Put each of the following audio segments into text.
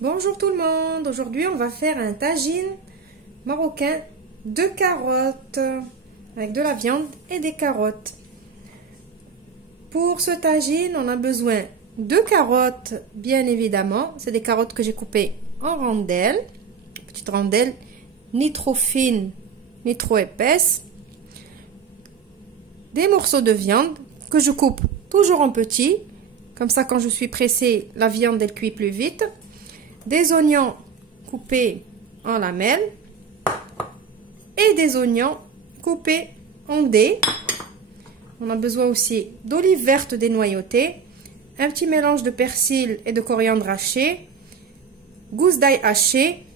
Bonjour tout le monde, aujourd'hui on va faire un tagine marocain de carottes avec de la viande et des carottes. Pour ce tagine on a besoin de carottes bien évidemment, c'est des carottes que j'ai coupées en rondelles, petites rondelles, ni trop fines ni trop épaisses, des morceaux de viande que je coupe toujours en petits, comme ça quand je suis pressée la viande elle cuit plus vite. Des oignons coupés en lamelles et des oignons coupés en dés. On a besoin aussi d'olives vertes dénoyautées, un petit mélange de persil et de coriandre haché, gousses d'ail hachées,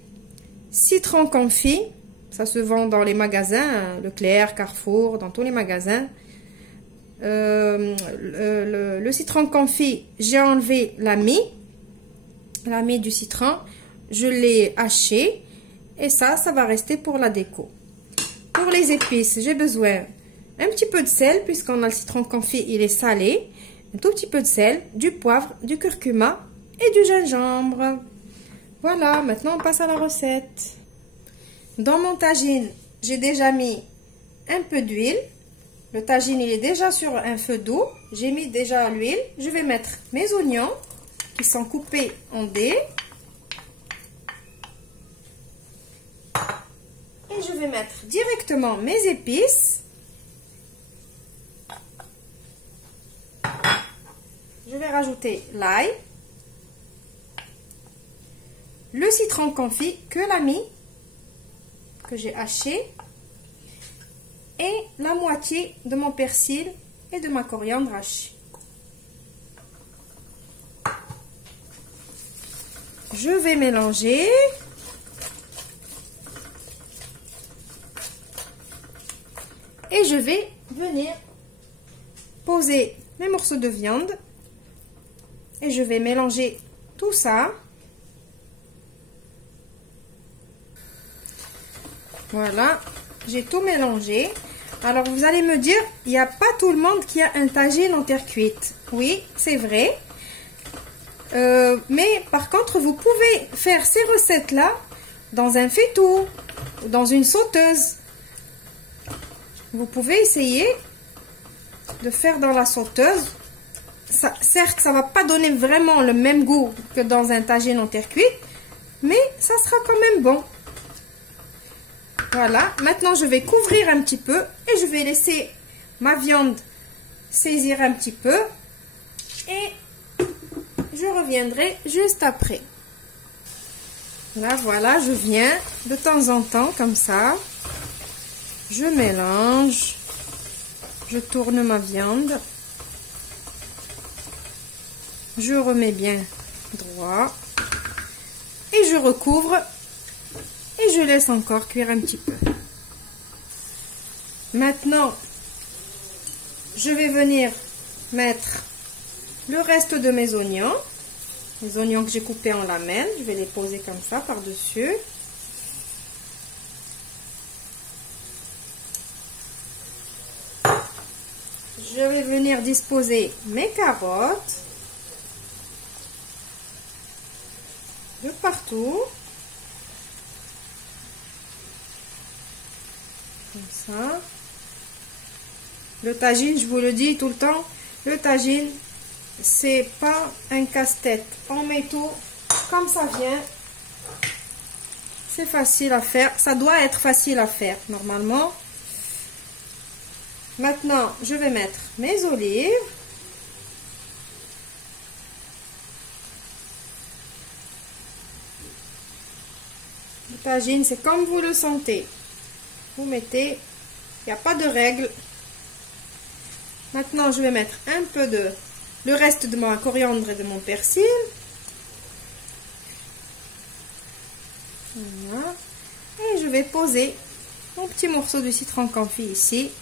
citron confit, ça se vend dans les magasins, Leclerc, Carrefour, dans tous les magasins. Le citron confit, j'ai enlevé la mie du citron, je l'ai haché et ça va rester pour la déco. Pour les épices, j'ai besoin un petit peu de sel puisqu'on a le citron confit, il est salé, un tout petit peu de sel, du poivre, du curcuma et du gingembre. Voilà, maintenant on passe à la recette. Dans mon tagine, j'ai déjà mis un peu d'huile. Le tagine il est déjà sur un feu doux, j'ai mis déjà l'huile. Je vais mettre mes oignons qui sont coupés en dés. Et je vais mettre directement mes épices. Je vais rajouter l'ail, le citron confit que l'ai mis, que j'ai haché, et la moitié de mon persil et de ma coriandre hachée. Je vais mélanger. Et je vais venir poser mes morceaux de viande. Et je vais mélanger tout ça. Voilà, j'ai tout mélangé. Alors vous allez me dire, il n'y a pas tout le monde qui a un tagine en terre cuite. Oui, c'est vrai. Mais par contre, vous pouvez faire ces recettes-là dans un faitout, dans une sauteuse. Vous pouvez essayer de faire dans la sauteuse. Ça, certes, ça ne va pas donner vraiment le même goût que dans un tagine en terre cuite, mais ça sera quand même bon. Voilà, maintenant je vais couvrir un petit peu et je vais laisser ma viande saisir un petit peu et je reviendrai juste après. Là, voilà, je viens de temps en temps comme ça. Je mélange. Je tourne ma viande. Je remets bien droit. Et je recouvre. Et je laisse encore cuire un petit peu. Maintenant, je vais venir mettre le reste de mes oignons. Les oignons que j'ai coupés en lamelles. Je vais les poser comme ça par-dessus. Je vais venir disposer mes carottes de partout. Comme ça. Le tagine, je vous le dis tout le temps, le tagine, c'est pas un casse-tête. On met tout comme ça vient. C'est facile à faire. Ça doit être facile à faire normalement. Maintenant, je vais mettre mes olives. Le tagine, c'est comme vous le sentez. Vous mettez, il n'y a pas de règle. Maintenant, je vais mettre un peu de le reste de ma coriandre et de mon persil. Voilà. Et je vais poser mon petit morceau de citron confit ici.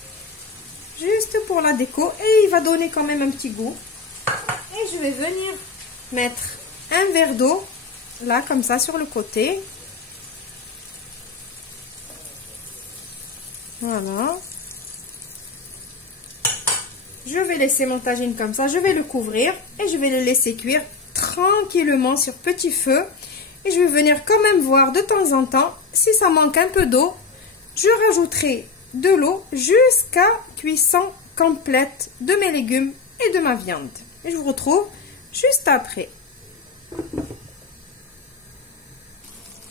Juste pour la déco. Et il va donner quand même un petit goût. Et je vais venir mettre un verre d'eau. Là, comme ça, sur le côté. Voilà. Je vais laisser mon tagine comme ça. Je vais le couvrir et je vais le laisser cuire tranquillement sur petit feu. Et je vais venir quand même voir de temps en temps si ça manque un peu d'eau. Je rajouterai de l'eau jusqu'à cuisson complète de mes légumes et de ma viande. Et je vous retrouve juste après.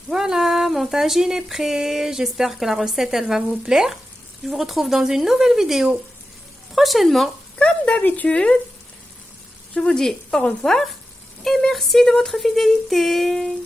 Voilà, mon tagine est prêt. J'espère que la recette, elle va vous plaire. Je vous retrouve dans une nouvelle vidéo prochainement, comme d'habitude. Je vous dis au revoir et merci de votre fidélité.